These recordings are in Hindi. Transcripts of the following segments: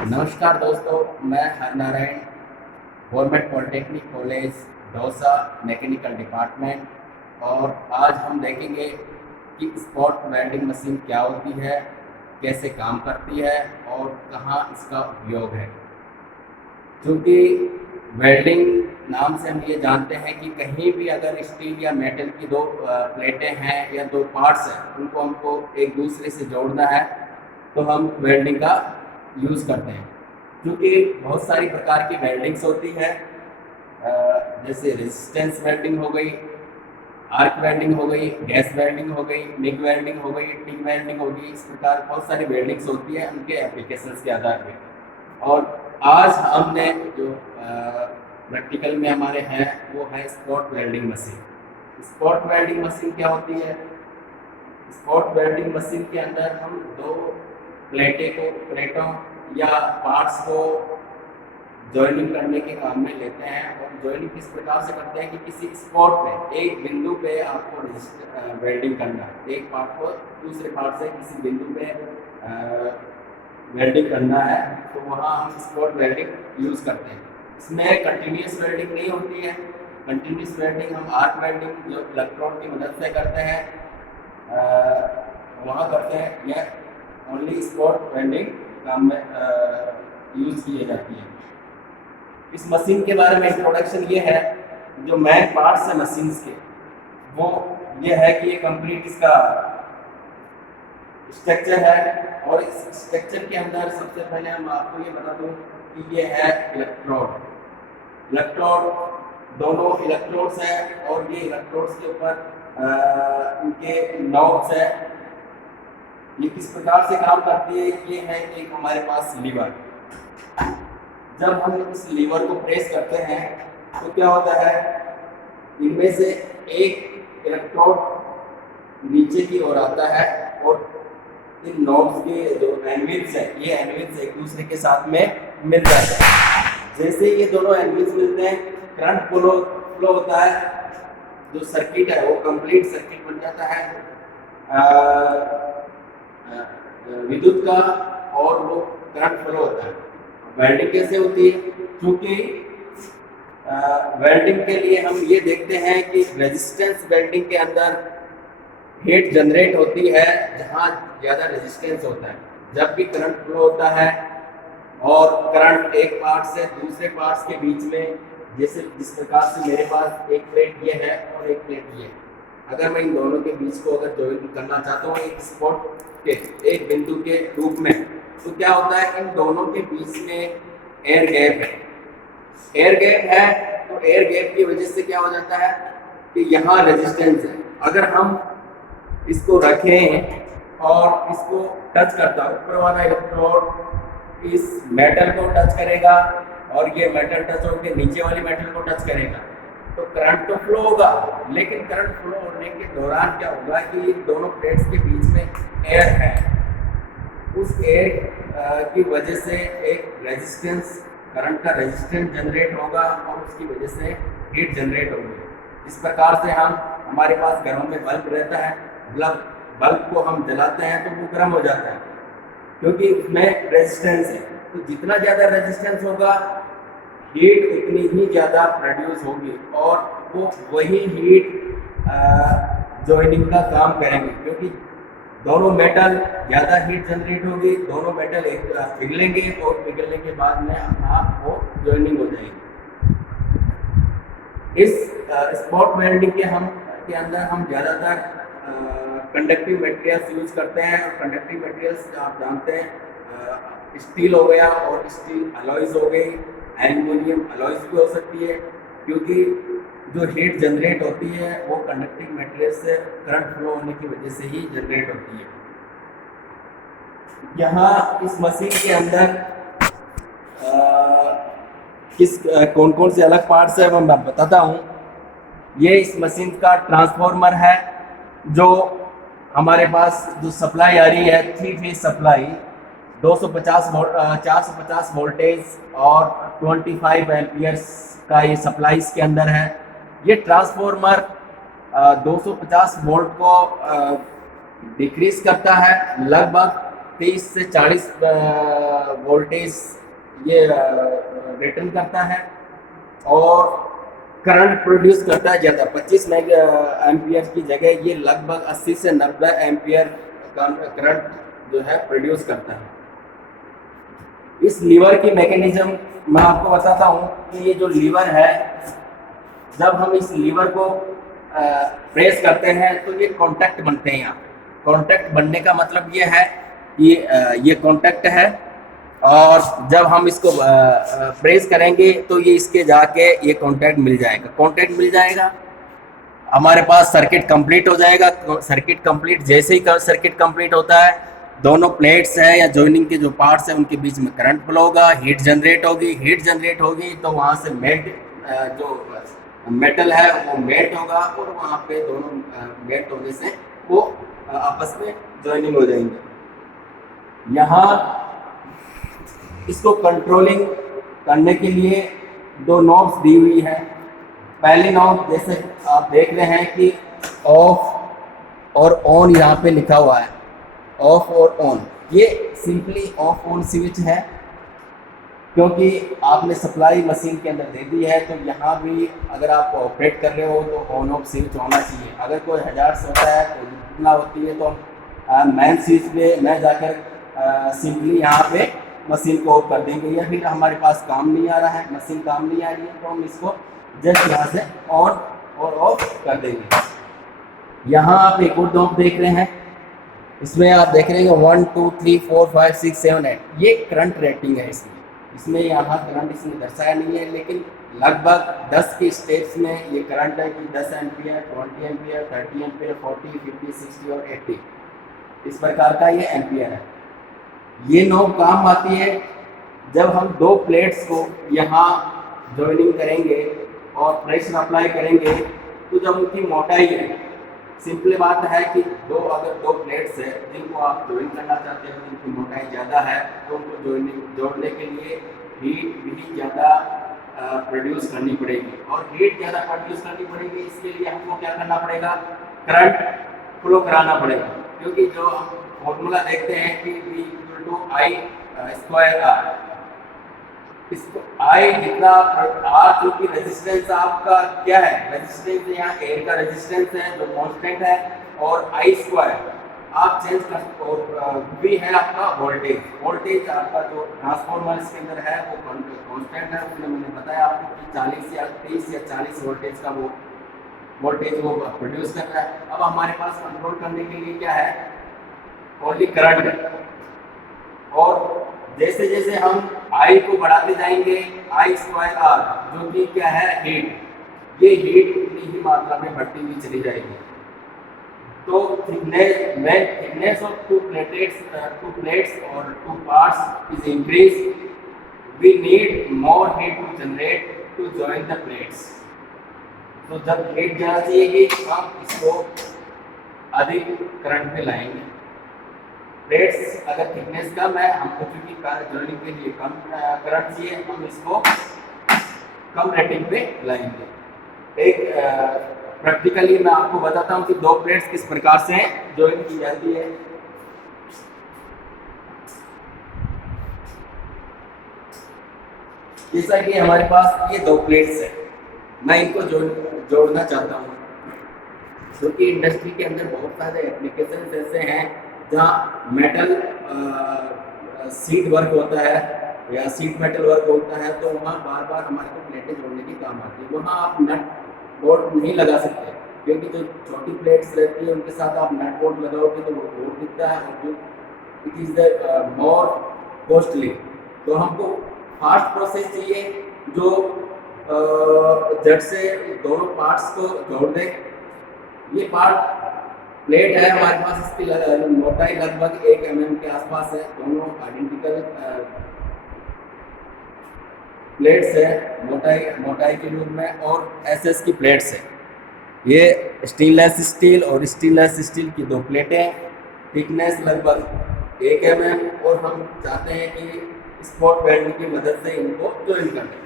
नमस्कार दोस्तों, मैं Harnarayan, government polytechnic college Dausa, mechanical department. और आज हम देखेंगे कि स्पॉट वेल्डिंग मशीन क्या होती है, कैसे काम करती है और कहाँ इसका उपयोग है। क्योंकि वेल्डिंग नाम से हम ये जानते हैं कि कहीं भी अगर स्टील या मेटल की दो प्लेटें हैं या दो पार्ट्स हैं, उनको हमको एक दूसरे से जोड़ना है तो हम वेल्डिंग का यूज़ करते हैं। क्योंकि बहुत सारी प्रकार की वेल्डिंग्स होती है, जैसे रेजिस्टेंस वेल्डिंग हो गई, आर्क वेल्डिंग हो गई, गैस वेल्डिंग हो गई, मिग वेल्डिंग हो गई, टिक वेल्डिंग होगी। इस प्रकार बहुत सारी वेल्डिंग्स होती है उनके एप्लीकेशंस के आधार पे। और आज हमने जो प्रैक्टिकल में हमारे हैं वो है spot welding machine. Spot welding machine क्या होती है? स्पॉट वेल्डिंग मशीन के अंदर हम दो प्लेटों या पार्ट्स को जॉइनिंग करने के काम में लेते हैं। और जॉइनिंग किस प्रकार से करते हैं कि किसी स्पॉट पे, एक बिंदु पे आपको वेल्डिंग करना है, एक पार्ट को दूसरे पार्ट से किसी बिंदु पे वेल्डिंग करना है, तो वहाँ हम स्पॉट वेल्डिंग यूज़ करते हैं। इसमें कंटिन्यूस वेल्डिंग नहीं होती है। कंटिन्यूस वेल्डिंग हम आर्क वेल्डिंग जो इलेक्ट्रोड की मदद से करते हैं वहाँ करते हैं, या ओनली स्पॉट वेल्डिंग काम में यूज़ की जाती है। इस मशीन के बारे में इंट्रोडक्शन ये है, जो मेन पार्ट्स है मशीन्स के, वो ये है कि ये कंप्लीट इसका स्ट्रक्चर है। और इस स्ट्रक्चर के अंदर सबसे पहले हम आपको ये बता दूं कि ये है इलेक्ट्रोड। दोनों इलेक्ट्रोड्स हैं और ये इलेक्ट्रोड्स के ऊपर इनके नॉब्स है। ये किस प्रकार से काम करती है? ये है कि हमारे पास लीवर, जब हम इस लीवर को प्रेस करते हैं तो क्या होता है, इनमें से एक इलेक्ट्रोड नीचे की ओर आता है और इन नॉब्स के जो एनविल्स है, ये एनविल्स एक दूसरे के साथ में मिल जाते हैं। जैसे ये दोनों एनविल्स मिलते हैं, करंट फ्लो होता है, जो सर्किट है वो कंप्लीट सर्किट बन जाता है विद्युत का, और वो करंट फ्लो होता है। वेल्डिंग कैसे होती है? क्योंकि वेल्डिंग के लिए हम ये देखते हैं कि रेजिस्टेंस वेल्डिंग के अंदर हीट जनरेट होती है जहाँ ज़्यादा रेजिस्टेंस होता है। जब भी करंट फ्लो होता है और करंट एक पार्ट से दूसरे पार्ट्स के बीच में, जैसे जिस प्रकार से मेरे पास एक प्लेट ये है और एक प्लेट ये है, अगर मैं इन दोनों के बीच को अगर जॉइन करना चाहता हूँ एक स्पॉट के, एक बिंदु के रूप में, तो क्या होता है, इन दोनों के बीच में एयर गैप है। एयर गैप है तो एयर गैप की वजह से क्या हो जाता है कि यहाँ रेजिस्टेंस है। अगर हम इसको रखें और इसको टच करता हूँ, ऊपर वाला इलेक्ट्रोड इस मेटल को टच करेगा और ये मेटल टच होकर नीचे वाली मेटल को टच करेगा, तो करंट तो फ्लो होगा। लेकिन करंट फ्लो होने के दौरान क्या होगा कि दोनों प्लेट्स के बीच में एयर है, उस एयर की वजह से एक रेजिस्टेंस, करंट का रेजिस्टेंस जनरेट होगा और उसकी वजह से हीट जनरेट होगी। इस प्रकार से हमारे पास घरों में बल्ब रहता है, बल्ब को हम जलाते हैं तो वो गर्म हो जाता है क्योंकि उसमें रेजिस्टेंस है। तो जितना ज़्यादा रेजिस्टेंस होगा, हीट उतनी ही ज़्यादा प्रोड्यूस होगी और वो वही हीट जॉइनिंग का काम करेंगे, क्योंकि दोनों मेटल ज़्यादा हीट जनरेट होगी, दोनों मेटल एक पिघलेंगे और पिघलने के बाद में अपना आप वो जॉइनिंग हो जाएगी। इस स्पॉट वेल्डिंग के अंदर हम ज़्यादातर कंडक्टिव मटेरियल्स यूज करते हैं। और कंडक्टिव मटेरियल्स आप जानते हैं, स्टील हो गया और स्टील अलॉयज हो गई, एल्युमिनियम अलॉयज भी हो सकती है, क्योंकि जो हीट जनरेट होती है वो कंडक्टिव मटेरियल से करंट फ्लो होने की वजह से ही जनरेट होती है। यहाँ इस मशीन के अंदर कौन कौन से अलग पार्ट्स है वो मैं बताता हूँ। ये इस मशीन का ट्रांसफॉर्मर है, जो हमारे पास जो सप्लाई आ रही है, 3 फेज सप्लाई, 450 वोल्टेज और 25 एम्पियर्स का ये सप्लाई इसके अंदर है। ये ट्रांसफॉर्मर 250 वोल्ट को डिक्रीज करता है लगभग 30 से 40 वोल्टेज ये रिटर्न करता है और करंट प्रोड्यूस करता है ज़्यादा। 25 मेगा एम्पियर की जगह ये लगभग 80 से 90 एम्पियर करंट जो है प्रोड्यूस करता है। इस लीवर की मैकेनिज्म मैं आपको बताता हूँ कि ये जो लीवर है, जब हम इस लीवर को प्रेस करते हैं तो ये कॉन्टैक्ट बनते हैं। यहाँ कॉन्टैक्ट बनने का मतलब ये है कि ये कॉन्टैक्ट है और जब हम इसको प्रेस करेंगे तो ये इसके जाके ये कॉन्टैक्ट मिल जाएगा। कॉन्टैक्ट मिल जाएगा, हमारे पास सर्किट कंप्लीट हो जाएगा। सर्किट कंप्लीट जैसे ही सर्किट कंप्लीट होता है, दोनों प्लेट्स हैं या जॉइनिंग के जो पार्ट्स हैं उनके बीच में करंट फ्लो होगा, हीट जनरेट होगी। हीट जनरेट होगी तो वहाँ से जो मेटल है वो मेल्ट होगा और वहाँ पे दोनों मेल्ट होने से वो आपस में जॉइनिंग हो जाएंगे। यहाँ इसको कंट्रोलिंग करने के लिए दो नॉब्स दी हुई है। पहली नॉब जैसे आप देख रहे हैं कि ऑफ और ऑन यहाँ पे लिखा हुआ है, ऑफ और ऑन। ये सिंपली ऑफ ऑन स्विच है क्योंकि आपने सप्लाई मशीन के अंदर दे दी है, तो यहाँ भी अगर आप ऑपरेट कर रहे हो तो ऑन ऑफ स्विच होना चाहिए। अगर कोई हजार्ड्स होता है तो इतना होती है तो मेन स्विच पे मैं जाकर सिंपली यहाँ पे मशीन को ऑफ कर देंगे, या फिर हमारे पास काम नहीं आ रहा है, मशीन काम नहीं आ रही है, तो हम इसको जस्ट यहाँ से ऑन और ऑफ कर देंगे। यहाँ आप एक और नॉब देख रहे हैं, इसमें आप देख रहे हैं 1 2 3 4 5 6 7 8 ये करंट रेटिंग है। इसमें यहाँ करंट इसमें दर्शाया नहीं है, लेकिन लगभग 10 के स्टेप्स में ये करंट है कि 10 एम्पियर, 20 एम्पियर, 30 एम्पियर, 40, 50, 60 और 80 इस प्रकार का ये एम्पियर है। ये नॉब काम आती है जब हम दो प्लेट्स को यहाँ जॉइनिंग करेंगे और प्रेशर अप्लाई करेंगे, तो जब उनकी मोटाई है, सिंपल बात है कि अगर दो प्लेट्स है जिनको आप जॉइन करना चाहते हो, जिनकी मोटाई ज़्यादा है, तो उनको जोड़ने के लिए हीट भी ज़्यादा प्रोड्यूस करनी पड़ेगी। और हीट ज़्यादा प्रोड्यूस करनी पड़ेगी, इसके लिए हमको क्या करना पड़ेगा, करंट फ्लो कराना पड़ेगा। क्योंकि जो हम फॉर्मूला देखते हैं कि V = I²R, इसको आई जितना आर जो कि रेजिस्टेंस आपका क्या है, रेजिस्टेंस यहाँ एयर का रेजिस्टेंस है जो कांस्टेंट है, और I² आप चेंज कर, और V है आपका वोल्टेज आपका जो ट्रांसफॉर्मर इसके अंदर है वो कांस्टेंट है। उसमें मैंने बताया आपको कि 40 या 30 या 40 वोल्टेज का वो वोल्टेज वो प्रोड्यूस कर रहा है। अब हमारे पास कंट्रोल करने के लिए क्या है, ओनली करंट है। और जैसे जैसे हम I को बढ़ाते जाएंगे, I²R जो कि क्या है, हीट, ये हीट उतनी ही मात्रा में बढ़ती हुई चली जाएगी। तो thickness of two plates or two parts is increased, we need more heat to generate to join the plates। तो जब हीट ज़्यादा चाहिएगी हम इसको अधिक करंट पे लाएंगे। प्लेट्स अगर थिकनेस कम है, हमको क्योंकि जॉइनिंग के लिए कम करंट चाहिए, हम इसको कम रेटिंग पे लाएंगे। एक प्रैक्टिकली मैं आपको बताता हूँ कि दो प्लेट्स किस प्रकार से जॉइन की जाती है। जैसा कि हमारे पास ये दो प्लेट्स है, मैं इनको जोड़ना चाहता हूँ, क्योंकि इंडस्ट्री के अंदर बहुत सारे एप्लीकेशन ऐसे हैं जहाँ मेटल सीट वर्क होता है या सीट मेटल वर्क होता है, तो वहाँ बार बार हमारे को प्लेटें जोड़ने की काम आती है। वहाँ आप नट बोल्ट नहीं लगा सकते, क्योंकि जो छोटी प्लेट्स रहती है उनके साथ आप नट बोल्ट लगाओगे तो वो बोल्ट दिखता है और जो it is the more costly. तो हमको फास्ट प्रोसेस चाहिए जो झट से दोनों पार्ट्स को जोड़ दे। ये पार्ट प्लेट है हमारे पास, इसकी मोटाई लगभग 1 mm के आसपास है। दोनों आइडेंटिकल प्लेट्स है मोटाई के रूप में, और एसएस की प्लेट्स है। ये स्टेनलेस स्टील और स्टेनलेस स्टील की दो प्लेटें, थिकनेस लगभग 1 mm, और हम चाहते हैं कि स्पॉट वेल्डिंग की मदद से इनको ज्वाइन कर दें।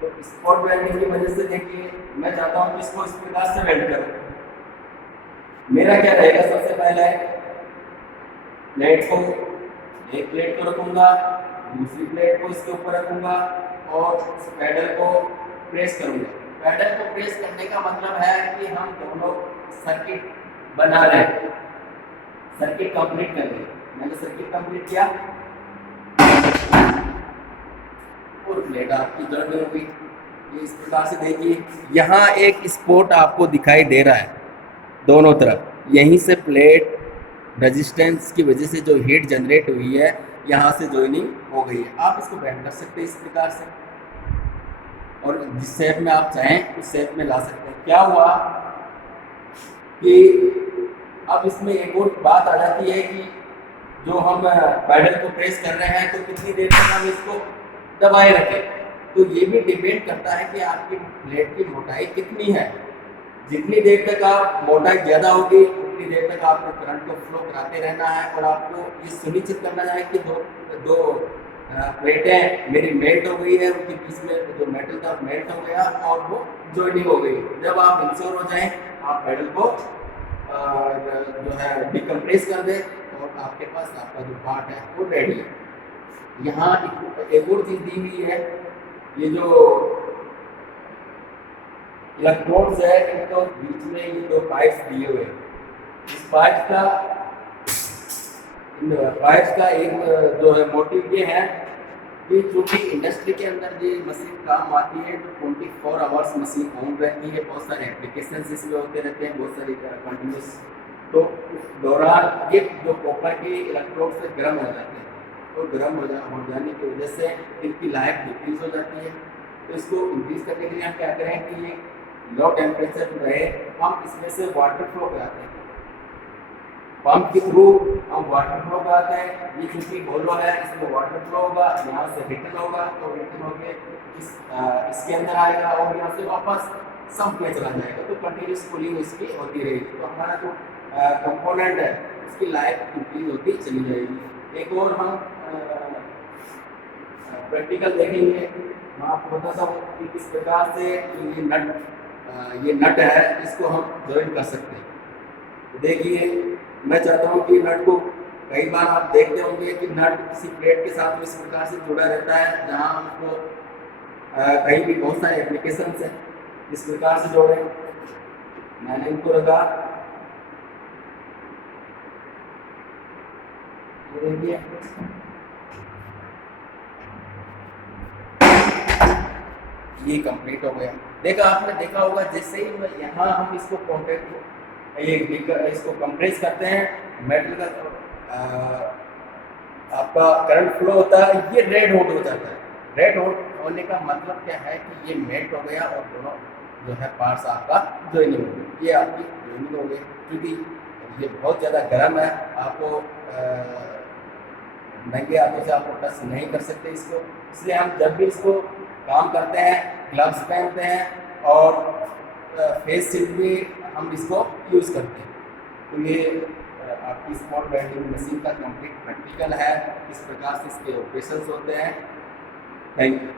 तो स्पॉट वेल्डिंग की मदद से देखिए, मैं चाहता हूँ कि इसको इस प्रकार से वेल्ड करूँ। मेरा क्या रहेगा, सबसे पहले प्लेट को, एक प्लेट को रखूंगा, दूसरी प्लेट को इसके ऊपर रखूंगा और इस पैडल को प्रेस करूंगा। पैडल को प्रेस करने का मतलब है कि हम दोनों सर्किट बना रहे हैं, सर्किट कंप्लीट कर रहे हैं। मैंने सर्किट कंप्लीट किया और प्लेट आपकी जॉइन हो गई। ये इस प्रकार से देखिए, यहाँ एक स्पॉट आपको दिखाई दे रहा है दोनों तरफ, यहीं से प्लेट रेजिस्टेंस की वजह से जो हीट जनरेट हुई है यहाँ से जॉइनिंग हो गई है। आप इसको बैंड कर सकते हैं इस प्रकार से और जिस शेप में आप चाहें उस शेप में ला सकते हैं। क्या हुआ कि अब इसमें एक और बात आ जाती है कि जो हम पैडल को प्रेस कर रहे हैं तो कितनी देर तक हम इसको दबाए रखें। तो ये भी डिपेंड करता है कि आपकी प्लेट की मोटाई कितनी है। जितनी देर तक आप मोटाई ज़्यादा होगी उतनी देर तक आपको करंट को फ्लो कराते रहना है और आपको ये सुनिश्चित करना है कि दो प्लेटें मेरी मेल्ट हो गई है, उनके बीच में जो मेटल था मेल्ट हो गया और वो जॉइनिंग हो गई। जब आप इंश्योर हो जाएं आप पैडल को जो है डिकम्प्रेस कर दें और आपके पास आपका जो पार्ट है वो रेडी है। यहाँ एक और चीज़ दी हुई है, ये जो इलेक्ट्रोड्स है इनको बीच में ये दो पाइप्स दिए हुए हैं। इस पाइप्स का एक जो है मोटिव ये है कि चूँकि इंडस्ट्री के अंदर ये मशीन काम आती है तो 24 आवर्स मशीन ऑन रहती है, बहुत सारे एप्लीकेशंस इसमें होते रहते हैं, बहुत सारी कंटिन्यूस। तो उस दौरान ये जो कॉपर के इलेक्ट्रोड से गर्म हो जाते हैं तो गर्म हो जाने की वजह से इनकी लाइफ डिक्रीज हो जाती है। तो इसको इंक्रीज करने के लिए हम क्या करें कि ये लो टेम्परेचर रहे, हम इसमें से वाटर फ्लो कराते हैं, पंप के थ्रू हम वाटर फ्लो कराते हैं। ये चूँकि होलो है इसमें वाटर फ्लो होगा, यहाँ से रिटर्न होगा तो रिटर्न होकर इसके अंदर आएगा और यहाँ से वापस सम्प में चला जाएगा। तो कंटिन्यूस कूलिंग इसकी होती रहेगी, तो हमारा जो कंपोनेंट है उसकी लाइफ इंक्रीज होती चली जाएगी। एक और हम प्रैक्टिकल देखेंगे। मैं आपको बताता हूँ कि किस प्रकार से ये नट है इसको हम जॉइन कर सकते हैं। तो देखिए, मैं चाहता हूँ कि नट को, कई बार आप देखते होंगे कि नट किसी प्लेट के साथ इस प्रकार से जुड़ा रहता है जहाँ हमको कहीं भी बहुत सारे एप्लीकेशन हैं इस प्रकार से जोड़े। मैंने इनको रखा, देखिए ये कंप्लीट हो गया। देखा आपने देखा होगा जैसे ही यहाँ हम इसको इसको कंप्रेस करते हैं मेटल का आपका करंट फ्लो होता है, ये रेड हॉट हो जाता है। रेड हॉट होने का मतलब क्या है कि ये मेल्ट हो गया और दोनों जो है पार्ट्स आपका जॉइनिंग हो गई, ये आपकी जॉइनिंग हो गई। क्योंकि ये बहुत ज़्यादा गर्म है, आपको नंगे हाथों से आपको टच नहीं कर सकते इसको, इसलिए हम जब भी इसको काम करते हैं ग्लव्स पहनते हैं और फेस शील्ड भी हम इसको यूज़ करते हैं। तो ये आपकी स्पॉट वेल्डिंग मशीन का कंप्लीट प्रैक्टिकल है, इस प्रकार से इसके ऑपरेशंस होते हैं। Thank you.